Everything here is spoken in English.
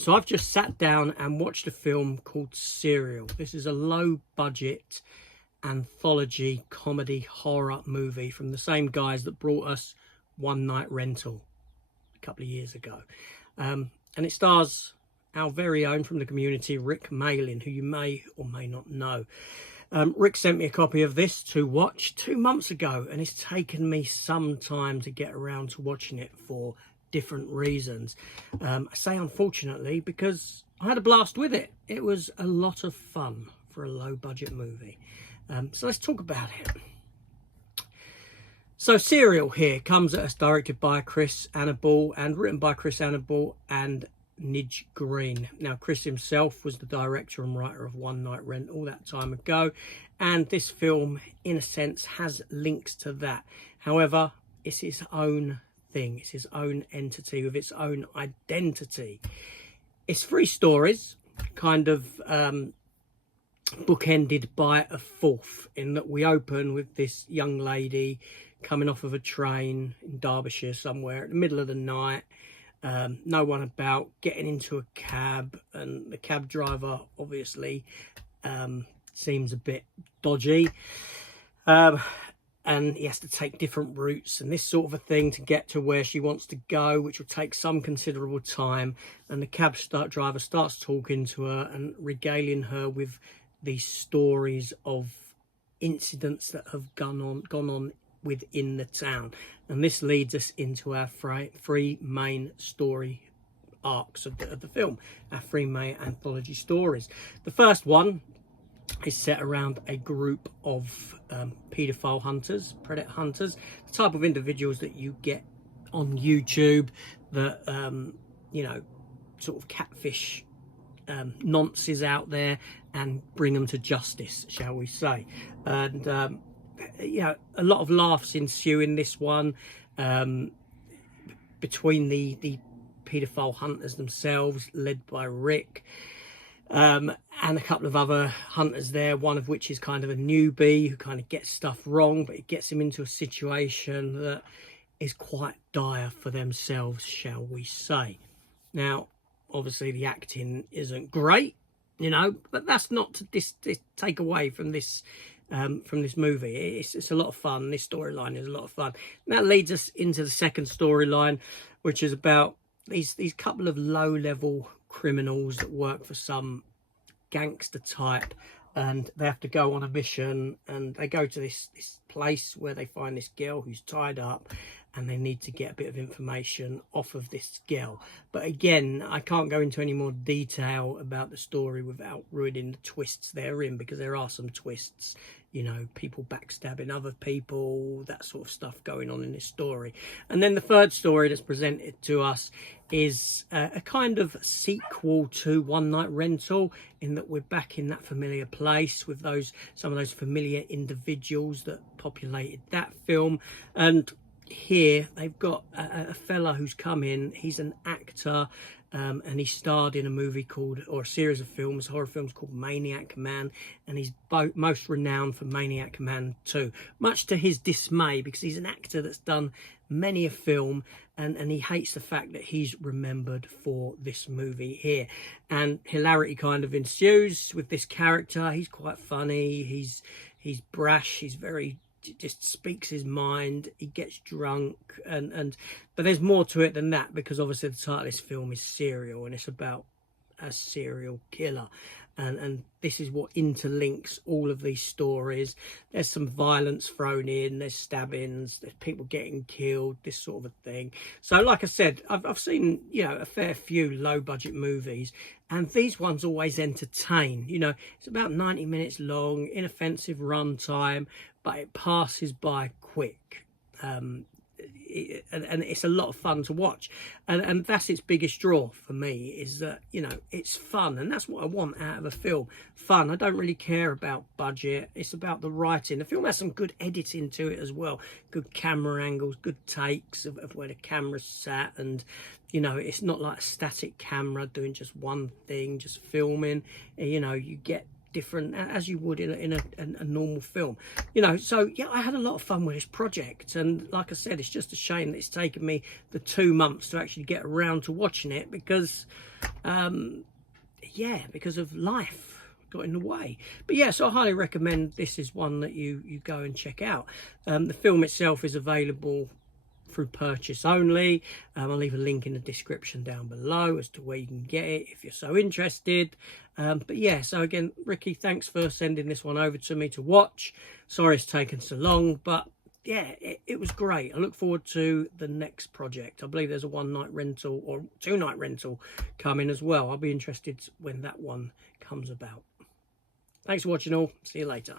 So I've just sat down and watched a film called Serial. This is a low budget anthology comedy horror movie from the same guys that brought us One Night Rental a couple of years ago. And it stars our very own from the community, Rick Malin, who you may or may not know. Rick sent me a copy of this to watch 2 months ago, and it's taken me some time to get around to watching it for different reasons. I say unfortunately because I had a blast with it. It was a lot of fun for a low budget movie. So let's talk about it. So Serial here comes at us directed by Chris Annaball and written by Chris Annaball and Nidge Green. Now Chris himself was the director and writer of One Night Rental that time ago, and this film in a sense has links to that. However, it's his own thing. It's his own entity with its own identity. It's 3 stories, kind of bookended by a fourth, in that we open with this young lady coming off of a train in Derbyshire somewhere in the middle of the night. No one about, getting into a cab, and the cab driver obviously seems a bit dodgy. And he has to take different routes and this sort of a thing to get to where she wants to go, which will take some considerable time. And the cab driver starts talking to her and regaling her with these stories of incidents that have gone on within the town. And this leads us into our 3 main story arcs of the film, our 3 main anthology stories. The first one is set around a group of paedophile hunters, predator hunters, the type of individuals that you get on YouTube that, you know, sort of catfish nonces out there and bring them to justice, shall we say. And, you know, a lot of laughs ensue in this one between the paedophile hunters themselves, led by Rick. And a couple of other hunters there, one of which is kind of a newbie who kind of gets stuff wrong, but it gets him into a situation that is quite dire for themselves, shall we say. Now, obviously the acting isn't great, you know, but that's not to take away from this movie. It's a lot of fun. This storyline is a lot of fun. And that leads us into the second storyline, which is about these couple of low-level criminals that work for some gangster type, and they have to go on a mission, and they go to this place where they find this girl who's tied up, and they need to get a bit of information off of this girl. But again, I can't go into any more detail about the story without ruining the twists therein, because there are some twists, you know, people backstabbing other people, that sort of stuff going on in this story. And then the third story that's presented to us is a kind of sequel to One Night Rental, in that we're back in that familiar place with some of those familiar individuals that populated that film. And here they've got a fella who's come in. He's an actor, and he starred in a movie called, or a series of films, horror films called Maniac Man, and he's most renowned for Maniac Man 2, much to his dismay, because he's an actor that's done many a film, and he hates the fact that he's remembered for this movie here. And hilarity kind of ensues with this character. He's quite funny, he's brash, he's very, just speaks his mind, he gets drunk, but there's more to it than that, because obviously the title of this film is Serial, and it's about a serial killer, and this is what interlinks all of these stories. There's some violence thrown in, there's stabbings, there's people getting killed, this sort of a thing. So like I said, I've seen, you know, a fair few low budget movies, and these ones always entertain. You know, it's about 90 minutes long, inoffensive runtime, but it passes by quick. And it's a lot of fun to watch, and that's its biggest draw for me, is that, you know, it's fun, and that's what I want out of a film. Fun. I don't really care about budget. It's about the writing. The film has some good editing to it as well, good camera angles, good takes of where the camera's sat, and, you know, it's not like a static camera doing just one thing, just filming. You know, you get different as you would in a normal film, you know. So yeah, I had a lot of fun with this project, and like I said, it's just a shame that it's taken me the 2 months to actually get around to watching it, because yeah, because of life got in the way. But yeah, so I highly recommend this is one that you go and check out. The film itself is available through purchase only. I'll leave a link in the description down below as to where you can get it if you're so interested. But yeah, so again, Ricky, thanks for sending this one over to me to watch. Sorry it's taken so long, but yeah, it was great. I look forward to the next project. I believe there's a 1-night rental or 2-night rental coming as well. I'll be interested when that one comes about. Thanks for watching all. See you later.